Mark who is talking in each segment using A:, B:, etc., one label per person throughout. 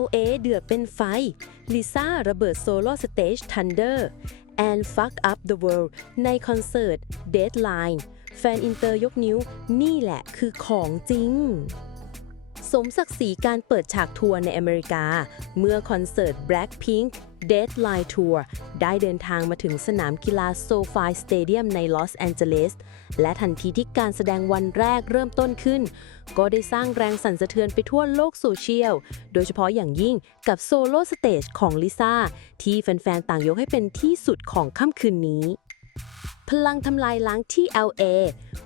A: LA เดือดเป็นไฟ ลิซ่าระเบิดโซโล่สเตจ Thunder and fuck up the world ในคอนเสิร์ต Deadline แฟนอินเตอร์ยกนิ้ว นี่แหละคือของจริง สมศักดิ์ศรีการเปิดฉากทัวร์ในอเมริกา เมื่อคอนเสิร์ต Blackpink Deadline Tour ได้เดินทางมาถึงสนามกีฬา SoFi Stadium ในลอสแอนเจลิสและทันทีที่การแสดงวันแรกเริ่มต้นขึ้น ก็ได้สร้างแรงสั่นสะเทือนไปทั่วโลกโซเชียล โดยเฉพาะอย่างยิ่งกับโซโล่สเตจของลิซ่าที่แฟนๆ ต่างยกให้เป็นที่สุดของค่ำคืนนี้พลังทำลายล้างที่ LA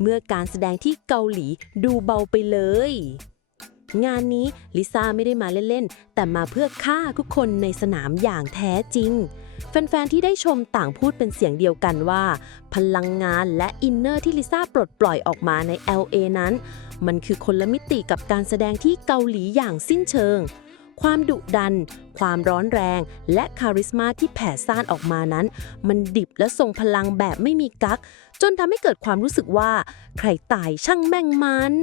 A: เมื่อการแสดงที่เกาหลีดูเบาไปเลย งานนี้ลิซ่าไม่ได้มาเล่นๆ แต่มาเพื่อฆ่าทุกคนในสนามอย่างแท้จริง แฟนๆ ที่ได้ชมต่างพูดเป็นเสียงเดียวกันว่า พลังงานและอินเนอร์ที่ลิซ่าปลดปล่อยออกมาใน LA นั้น มันคือคนละมิติกับการแสดงที่เกาหลีอย่างสิ้นเชิง ความดุดัน ความร้อนแรง และคาริสมาที่แผ่ซ่านออกมานั้น มันดิบและทรงพลังแบบไม่มีกัก จนทำให้เกิดความรู้สึกว่า ใครตายช่างแม่งมัน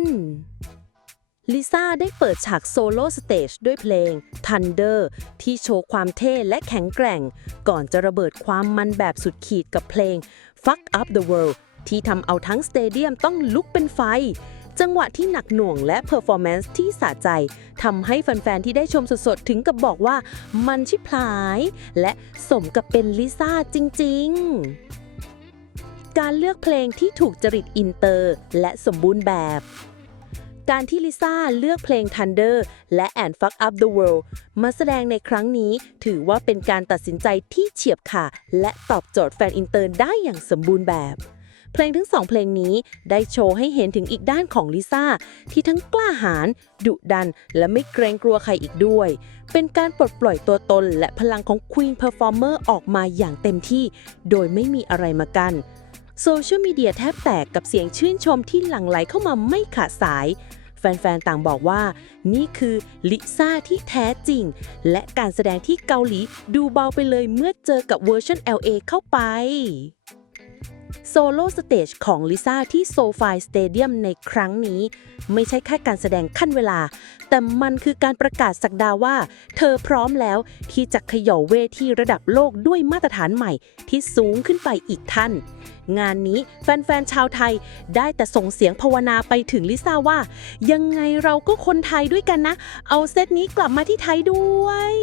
A: ลิซ่าได้เปิดฉากโซโล่สเตจด้วยเพลง Thunder ที่โชว์ความเท่และแข็งแกร่ง ก่อนจะระเบิดความมันแบบสุดขีดกับเพลง Fuck Up the World ที่ทำเอาทั้งสเตเดียมต้องลุกเป็นไฟ จังหวะที่หนักหน่วงและเพอร์ฟอร์แมนซ์ที่สะใจทำให้แฟน ๆ ที่ได้ชมสด ๆ ถึงกับบอกว่ามันชิบหาย และสมกับเป็นลิซ่าจริง ๆ การเลือกเพลงที่ถูกจริตอินเตอร์ และสมบูรณ์แบบ การที่ลิซ่าเลือกเพลง Thunder และ And Fuck Up the World มาแสดงในครั้งนี้ถือว่าเป็นการตัดสินใจที่เฉียบขาดและตอบโจทย์แฟนอินเตอร์ได้อย่างสมบูรณ์แบบ เพลงทั้งสองเพลงนี้ได้โชว์ให้เห็นถึงอีกด้านของลิซ่า ที่ทั้งกล้าหาญดุดัน และไม่เกรงกลัวใครอีกด้วย เป็นการปลดปล่อยตัวตนและพลังของ Queen Performer ออกมาอย่างเต็มที่ โดยไม่มีอะไรมากันโซเชียลมีเดียแทบแตกกับเสียงชื่นชมที่หลั่งไหลเข้ามาไม่ขาดสาย ฟนๆ ต่างบอกว่า นี่คือลิซ่าที่แท้จริง และการแสดงที่เกาหลีดูเบาไปเลยเมื่อเจอกับเวอร์ชัน LA เข้าไป โซโล่สเตจของลิซ่าที่โซฟายสเตเดียมในครั้งนี้ ไม่ใช่แค่การแสดงขั้นเวลา แต่มันคือการประกาศสักดาว่า เธอพร้อมแล้วที่จะเขย่าเวทีระดับโลกด้วยมาตรฐานใหม่ที่สูงขึ้นไปอีกท่าน งานนี้แฟนๆชาวไทยได้แต่ส่งเสียงภาวนาไปถึงลิซ่าว่า ยังไงเราก็คนไทยด้วยกันนะ เอาเซตนี้กลับมาที่ไทยด้วย